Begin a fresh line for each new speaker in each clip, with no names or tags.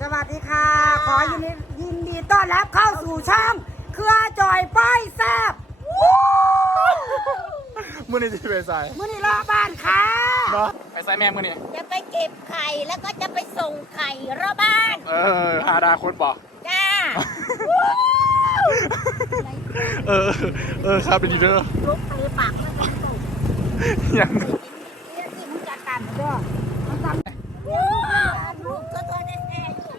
สวัสดีค่ะ ขอยินดียินดีต้อนรับเข้าสู่ช่องเครือจอยป้ายแซบ
มื่อนี้จะไปใส่
มื่อนี้รอบ้านค่ะ
เนาะไปใส่แม่มื่อนี้
จะไปเก็บไข่แล้วก็จะไปส่งไข่รอบบ้าน
เออหาดาคนบอก
จ้า
เออ เออครับเป็นดีเด้อ
ลุกไปปากมันเป็นตุ่ม
ยัง
เรียกที่มึงจัดการมาด้วยมันทำ
ลูกก็ตัวแน่ๆอยู่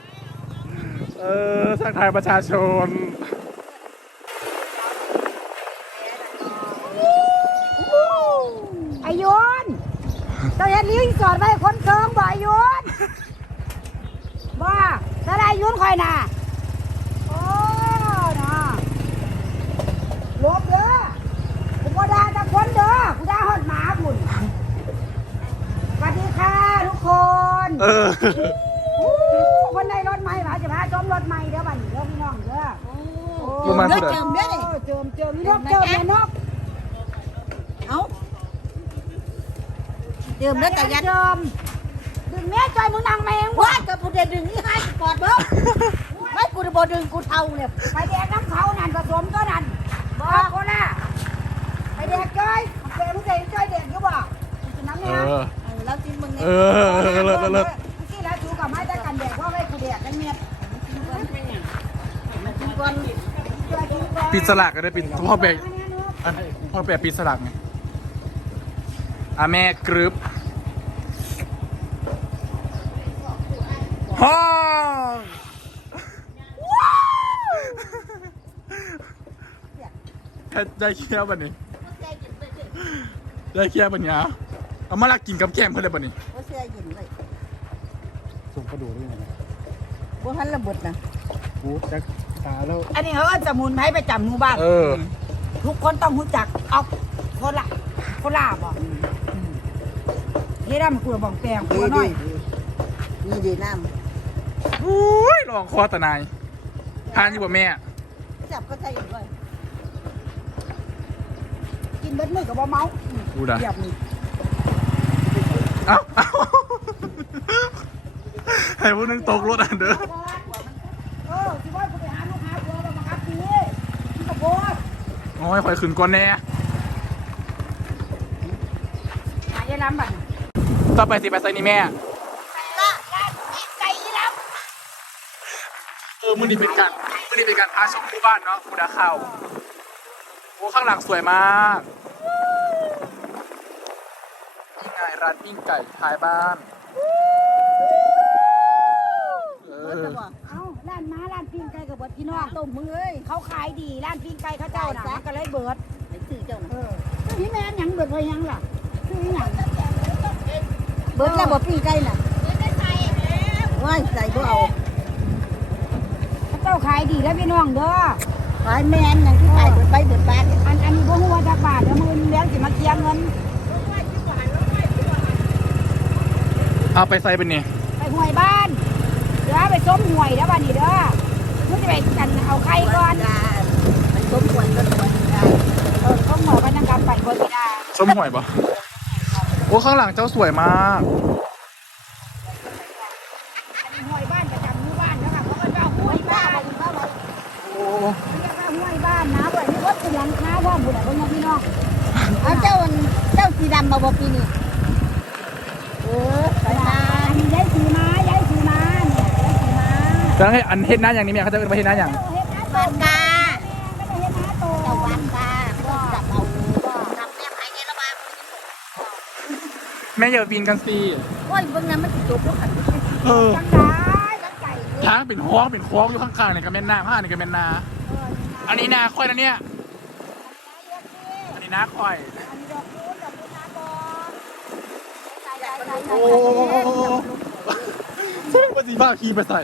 เออสักทายประชาชน
อายุนเจ้าเห็นลิ้วอีสอนไว้คนเคิงบ่อายุนบ่ถ้าได้อายุนคอยน่ะโอ้น่ะลบเด้อกูบ่ด่าแต่คนเด้อกูด่าฮอดหมาบุญสวัสดีค่ะทุกคน
เออ
อู้คนในรถใหม่ผาจะพาจมรถใหม่เด้อบัดนี้เด้อพี่น้องเด้อ
ลงมา
เด้
สุ
อ
ด
เจิมเด้อนี่
เออเจิมเจิมนกเจิมแม่นก
เอ้าเจิมแล้วแต่ยัน
เจิมดึงแม่จอยมึงนั่งแมง
ว่าก็กูจะดึงนี่ให้กอดเบิ้งไม่กูจะบอดึงกูเท่าเนี่ย
ไปแดกน้ำเขานั่นผสมก็นั่นบอกคนน่ะไปแดกจอยแกมึงใส่จอยแดกอยู่บ่กินน้ำ
เอ
เนี่ย
อ
เออแล้วจิ้มมึง
เอ
เนี่ย
อเลิศเลิศเลิศ
เมื่อกี้แล้วจูกับไม้ตะกันแดกว่าไว้กูแดกกันเมียด
จิ้มก่อน
จอยกินก่อน
ปิดสลักก็ได้ปิดพ่อแบกอันพ่อแบกปิดสลักไงอะแม่กรึบฮ่องได้เคี้ยวบันนี้ ได้เคี้ยวบันนี้เอาเอามาลักกินกับแกล้มเพื่อนเลยบันนี้
ว่าเสื้อหยินเลย
ส่งกระดูกด้วยนะ
ว่าหันระเบิดนะ
กูจัก ตาแล้ว
อันนี้เขาก็จะมุนไม้ประจำหมู่บ้าน
เออ
ทุกคนต้องรู้จักเอาโคละโคลาบ่เฮ้ยได้มันกูระบองแปลงกูน้อย
นี่ดีน้
อุ้ยลองคอตะนายทานอยู่บ่แม่ำ
จับก็ใช่อยู่เลย
กินเบ็ดมือกับบ่เมา
กูด่ะ
เรียบนี่
เอ้าเอ้าให้พวกนึงตกรถอะเด้อ
เออสิว่ากูไปหาลูกค้าเพื่อมาครับพี่พี่กระโปด
โอ้ยคอยขึ้นก่อนแน่
หายายล้ำบัด
ต่อไปสิไปใส่นี่แม่
ก็ลาดไก่ยี่ล
เออมื้อนี้เป็นการมื้อนี้เป็นการพาชมหมู่บ้านเนาะกูดาเข้าโอ้ข้างหลังสวยมากนี่ไงร้านปิ้งไก่ท้ายบ้าน เอำอ
จะบอก
เอ้า ร้านม้าร้านปิ้งไก่กับเบิดพี่น้อง
ต้มมึงเอ้ย
เขาขายดีร้านปิ้งไก่เขาเจ้าน่ะมันก็เลยเบิด
ไอ้สื่อเจ้า
เออพี่แม่นหยังเบิดไว้หยังล่ะคือหยัง
เบิดแล้วบ่ปีไก่น่ะว่าใส่บ่เอา
เขาเจ้าขายดีแล้วพี่น้องเด้อ
ขายแมนอย่างที่ขายเบิดไปเบิดบ้านเนี่ย
อันอันนี้บ่ฮู้ว่าจักบาทแล้วมื้อนี้เลี้ยงสิมาเคลียร์เงิน
เอาไปใส่เป็นนี่
ไปห่วยบ้านเดี๋ยว ไปส้มห่วยเด้อบัดนี้เด้อมึงจะไปกันเอาไข่ก่อน
จ้ามันต้มกวนก็ตัวจ้า
เออส้มหมอกันยังกำปั่นคนไม่ได้
ชมหวยปะโอ้ข้างหลังเจ้าสวยมาก
อันนี้ห่วยบ้านประจำหมู่บ้านนะคะเขาก็จะเอาห่วยบ้าน
โอ้
เรียกว่าห่วยบ้านนะเว้ยนี่ว่าเป็นหลังคาว่าบุญอะไรพวกนี้พี่น้อง
เอาเจ้าเจ้าสีดำมาบ่ปีนี้เออไปมา
อันนี้ย้ายสีม้าย้ายสีม้าเนี่ยย้ายสี ม้า
แล้วให้อันเฮ็ดหน้าอย่างนี้แม่เขาจะเป็นประเทศหน้าอย่าง
เจ้าเฮ็ดน้าโต
บ้านกา
ไม่ได้เฮ็ดน้าโต
เจ้าวันกาก็จับเอาจับแม่ไผ่เนี่ยละบ้าน
แม่อย่าปีนกันสิ
โอ้ยเบิ่งนั้นมันสิจบแล้วค่ะ
เออ
จังได้จังไก่เช้า
งเป็นฮ้องเป็นคล้องอยู่ข้างๆในกระเม็นนาผ้าในกระเม็นนา อันนี้นาค่อยนะเนี่ยอันนี้นาค่อย
อันนี้ดอกคูณดอกคูณน้าบอใส่ใส่ใส่
โอ้ใช่ปฏิบ้าขี่ไปใส่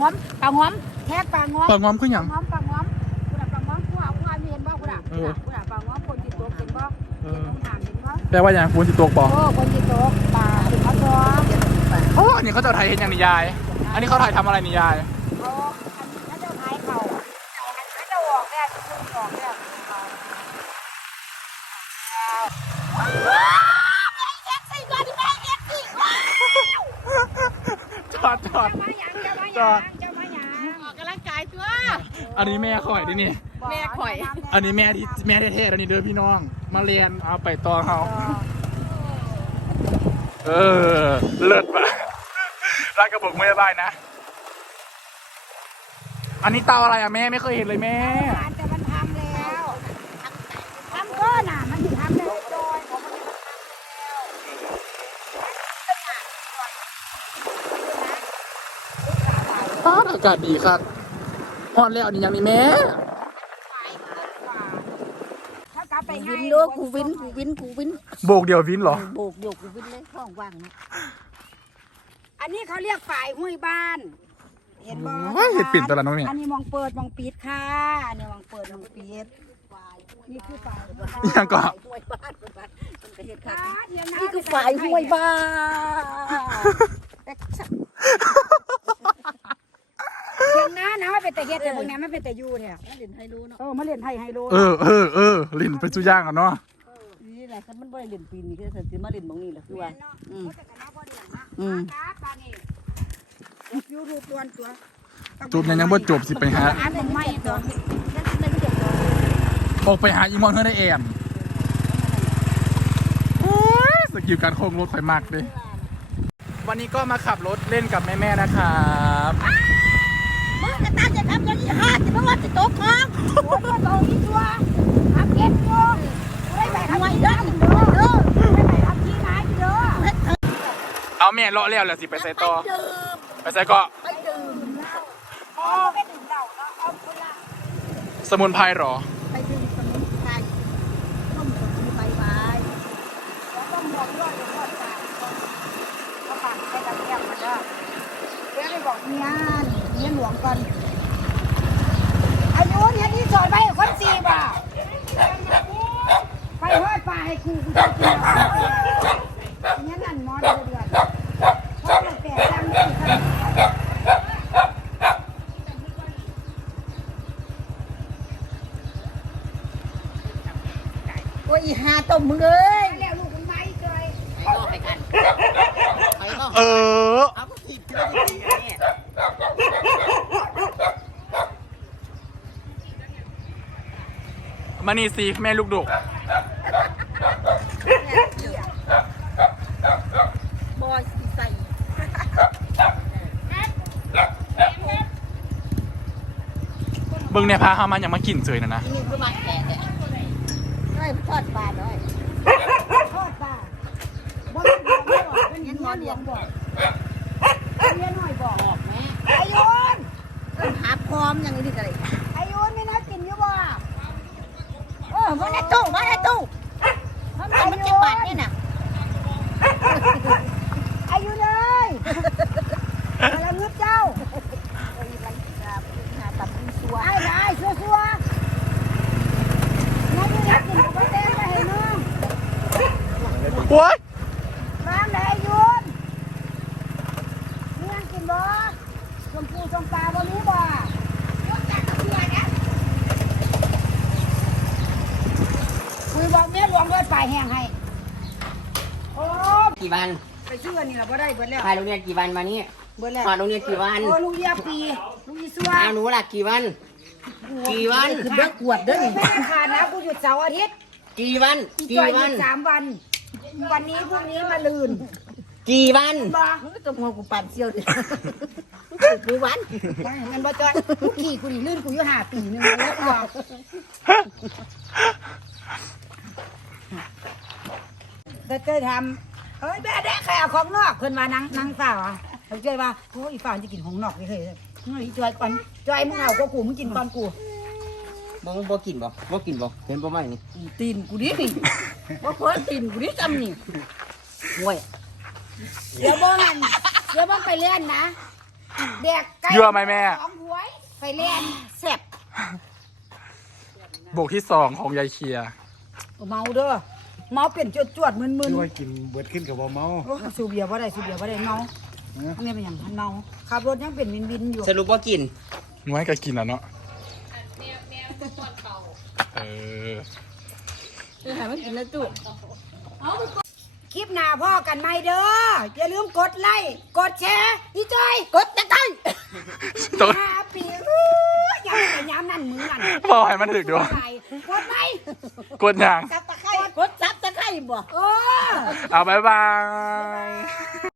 ง้อ
ม
ปากง้อมแท็กปากง้อม
ปากงอมคือหยัง
ปากง้อมปากง้อมคุณอะปากง้อมคุณอะคุณอะมีเห็นบ่คุณอะ
เออ
คุณอะปากง้อมคนจิตตัวเห็นบ่
เอ
เห็น
อ
ต้องถามเห็นบ่
แปลว่าอย่างฟูนสิตกบอก
โอ้คนจิตตัวปากถึงมาซ้อม
โอ้อันนี้เขาจะไทยเห็นอย่างนิยาย อันนี้เขาถ่ายทำอะไรนิยาย
เขาอันนี้เขาจะหายเข่าเขาจะออกเนี่ยคุณออกเนี่ยเขา
อดจอด
จะมาหยังจะมาห
จ
ยั
องด
จะมาหยัง
ออกกำลังกายตัว
อันนี้แม่ข่อยดินี่
แม่ข่อย
อันนี้แม่ที่แม่เท่ๆแล้วนี่เด้อพี่น้อง มาเรียนเอาไปต่อเขาเออ เลิศปะรักกระบอกไม่ได้นะ อันนี้เตาอะไรอะแม่ไม่เคยเห็นเลยแม่
แต่มันทำแล้วทำก็น่ะมันทำได้จอยของมัน ทำแล้ว
อ้าวอากาศดีครับฮอนแล้วอันนี้ยังนี่แม่
ถ้ากลับไป
วิ
ง่านย
ดูกูวินกูวินกูวิน
โบกเดียววินเหรอ
โบกโยกกูวินเลยท้องว่างนะ
อันนี้เขาเรียกฝ่ายห้วยบ้าน เห็นบ่
โอ้ยเห็ดปิ่นแต่ละน้องเนี่ย
อันนี้มองเปิดมองปิดค่ะอันนี้มองเปิดมองปิดนี่คือฝ่ายห้วยบ้าน
ยังก็
ห้วยบ้านห้วยบ้านมันก็เฮ็ดคัก
เดี๋ยวะ
นี่คือฝ่ายห้วยบ้านแต่ชัก
เดี๋ยวนะนะว่า เป็นแต่เฮ็ดแต่เบางแนมันเป็นแต่อยู่เนี่ย
นั่นเด่นให้รู้เนาะ
เออมาเล่นไพ่ไฮโล
เออเออเออลินไปจุย่างกันเนาะ
นี่แหละคันมันบ่ได้เล่นปีนี้ก็จะสิมาเล่นหมองนี้แหละคือว่าอืม
อื
อื
ม
ม
ครับปานี่ยูรูปตัวตัว
จูบยังยังบ่จบสิไปหา
อันเป็นไม่ตัว
นั่นนั่นเด็กตัว
ออกไปหาอีมอนเพื่อได้แอนโอ้ยสกิลการโค้งรถค่อยมากเลยวันนี้ก็มาขับรถเล่นกับแม่ๆนะครับ
มึงก็ตั้งใจทำอย่างนี้ฮะจะมาว่าสิตกคลอง
โอ้ยตัวโตอีตัวขับเก็บอยู่ไม่ไปขับขี่นะเด้อไม่ไปขับขี่นะเด้อ
เอาแม่เลาะแล้วแหละสิไปใส่ต่อ
ดื่ม
ไปใส่ก็
ไปดื่มเหล้า
อ๋อไปดื่มเหล้าเนาะเอาคนละ
สมุนไพรเหรอ
ไปดื่มสมุนไพรต้มสมุนไพรไว้
แล้วต้องบอกด้วยเดี๋ยวก่อนตายเขาฝากไปตะเกียบมาเด้อเดี๋ยวไปบอกเมียเมียหลวงก่อนอายุเนี่ยที่สอนไปคนสี่บ่าไปฮอดป่าให้ครูกูจะกินเอาเนี่ยนั่นมอเดือดเดือดเพราะมันแปลกจังเลยค่ะ
โอ้ยอีหา ต้มมึงเอ้ย
ไปแล้วลูกคุณไม้เจย
ไปกันไปก็
เออ
เอาก็ผิดที่ว่าจริงๆเนี่ย
มานี่สิแม่ลูกดุก
บอยสิใส่
เบิ่งเนี่ยพาเฮามาอย่างมากินเฉยนะนะ
นี่คือมาแก่เนี่ยได้ทอดปลาด้วย
ทอดป่าบ่เป็นหลวงบอก เป็นเมียหลวงบอกเมียหน่อยบอก
ออกแม่
อายุน
หาพร้อมอย่างนี้อะไร
อายุนไม่น่ากินอยู่บ่
เออมาในตู้มาในตู้ทำไมมันจะบาดเนี่ยน่ะ
อายุเลยกำลังงึดเจ้า
โอ้ยไรครับหาตับมีสัว
ไอ้ได้ชัวชัวน้องไม่อยากกินก็เต้นไปให้น้อง
โอ้ย
บ้างเลยอายุนนี่ยังกินบ่ชมพูชมปลาบ่มีบ่ยกจากตัวเนี่ยคุยบอกเมี ยหลวงเลยไปแห้งให้ โอ้
กี่วัน
ไปชื่อนี่ละบ่ได้เบิดแล้ว
มาโรงเรียนกี่วันมานี่
เบิดแล้ว
มาโรงเรียนกี่วัน
โอ้ลูกเยียปี ลูกยีซัว
อาหนูล่ะกี่วัน กี่วัน
คือเด็กขวดเด้อนี่
ไม่ได้ขาดนะกูหยุดเสาร์อาทิตย์
กี่วัน
อี
กี่
จอยห
วั
ยุ
น
ดสามวัน วันนี้พรุ่งนี้มาลืน
กี่วัน
บ่
มึงก็ต้องหัวกูปั่นเสียวดิกูวัน
มันบ่จอยกูขี่กูนี่ลื่นกูอยู่ห้าปีหนึงแล้วกูบอก แต่เจอทำเอ้ยแม่ได้ใครเอาของนอกขึ้นมานั่งนั่งสาวอะเขาเจอว่าโอ้ยอีฟ้าจะกินของนอกเลยเฮ้ยเฮ้ยจอยก่อนจอยมึงเอาก็กูมึงกินก่อนกู
บ่บ่กินบ่บ่กินบ่เห็นบ่ไหมนี่
ตีนกูดินี่ว่าเพิ่นตีนกูดิจำนี่ห่วย
เดี๋ยวบ่นั่นอยเล่นนะแดกไก่
ยั่วไหมแม่
สองหวยไฟเล่นแซ่บ
โบกที่สองของยายเคียร์
เมาเด้อเมาเป็นจวดจวดๆมึนมึน
ที่ว่ากินเบิดขึ้นกับบ่เมา
โอ้สูบเบียร์บ่ได้สูบเบียร์บ่ได้เมาอันนี้เป็นอย่างมันเมาขับรถยังเป็นวินวินอยู่
สรุปว่ากิน
หน้อยก็กินอะเนาะเออ
เออให้มันกินแล้วจุ
คลิปหน้าพ่อกันไหมเด้ออย่าลืมกดไลค์กดแชร์อีจอยกดตะไคร้
ต้อง
ห้าปีอู้ ยยามไปยามนั่นมือนั่น
บอกให้มันถึกด้วย
ไปกดไป
กดอย่าง
ซับตะไคร้กดซับตะไคร้บ่
เออ
เอาบายบาย